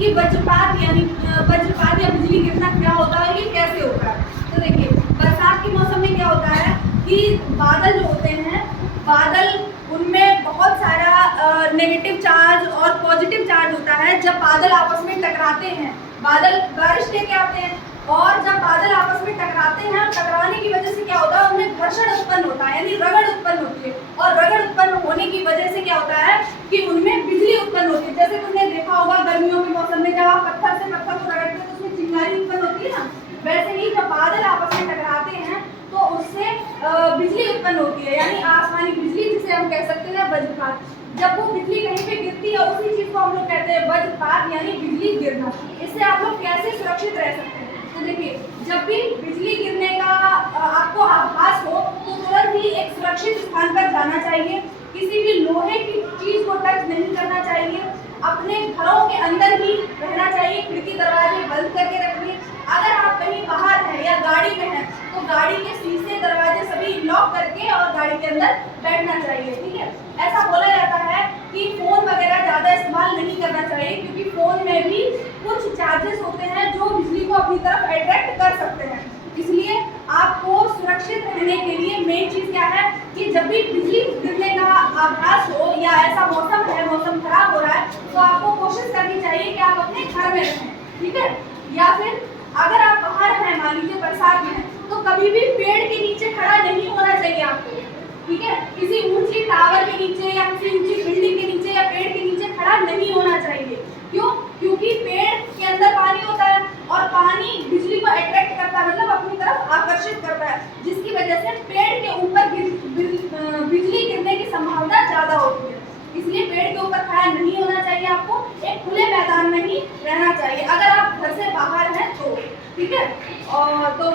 कि वज्रपात या बिजली गिरना क्या होता है, ये कैसे होता है। तो देखिए, बरसात के मौसम में क्या होता है कि बादल जो होते हैं, बादल उनमें बहुत सारा नेगेटिव चार्ज और पॉजिटिव चार्ज होता है। जब बादल आपस में टकराते हैं, बादल बारिश लेके आते हैं, और जब बादल आपस में टकराते हैं, टकराने की वजह से क्या होता है, उनमें घर्षण उत्पन्न होता है, यानी रगड़ उत्पन्न होती है। और रगड़ उत्पन्न होने की वजह से क्या होता है कि उनमें बिजली उत्पन्न होती है। जैसे तुमने देखा होगा गर्मियों के मौसम में जब आप पत्थर से पत्थर को रगड़ते हैं तो उसमें चिंगारी उत्पन्न होती है ना, वैसे ही जब बादल आपस में टकराते हैं तो उससे बिजली उत्पन्न होती है, यानी आसमानी बिजली, जिसे हम कह सकते हैं वज्रपात। जब वो बिजली कहीं पे गिरती है, उसी चीज को हम लोग कहते हैं वज्रपात, यानी बिजली गिरना। इससे आप लोग कैसे सुरक्षित रह सकते हैं। तो देखिए, जब भी बिजली गिरने का आपको आभास हो तो तुरंत ही एक सुरक्षित स्थान पर जाना चाहिए। किसी भी लोहे की चीज को टच नहीं करना चाहिए। अपने घरों के अंदर ही रहना चाहिए, खिड़की दरवाजे बंद करके रखिए। अगर आप कहीं बाहर हैं या गाड़ी में हैं तो गाड़ी के शीशे दरवाजे सभी लॉक करके और गाड़ी के अंदर बैठना चाहिए, ठीक है। ऐसा बोला जाता है कि फोन वगैरह ज़्यादा इस्तेमाल नहीं करना चाहिए, क्योंकि फोन में भी कुछ चार्जेस होते हैं जो बिजली को अपनी तरफ अट्रैक्ट कर सकते हैं। इसलिए आपको सुरक्षित रहने के लिए मेन चीज़ क्या है कि जब भी बिजली गिरने का आभास हो या ऐसा मौसम है, मौसम खराब हो रहा है, तो आपको कोशिश करनी चाहिए कि आप अपने घर में रहें, ठीक है। या फिर अगर आप बाहर हैं, मान लीजिए बरसात में, तो कभी भी पेड़ के नीचे खड़ा नहीं होना चाहिए आपको, ठीक है। किसी ऊंची टावर के नीचे या किसी ऊंची बिल्डिंग के नीचे या पेड़ के नीचे खड़ा नहीं होना चाहिए। क्यों? क्योंकि पेड़ के अंदर पानी होता है और पानी बिजली को अट्रैक्ट करता है, मतलब अपनी तरफ आकर्षित करता है, जिसकी वजह से पेड़ के ऊपर बिजली गिरने की संभावना ज़्यादा होती है। इसलिए पेड़ के ऊपर खड़ा नहीं होना चाहिए, आपको एक खुले मैदान में ही रहना चाहिए अगर आप घर से बाहर हैं तो, ठीक है। और तो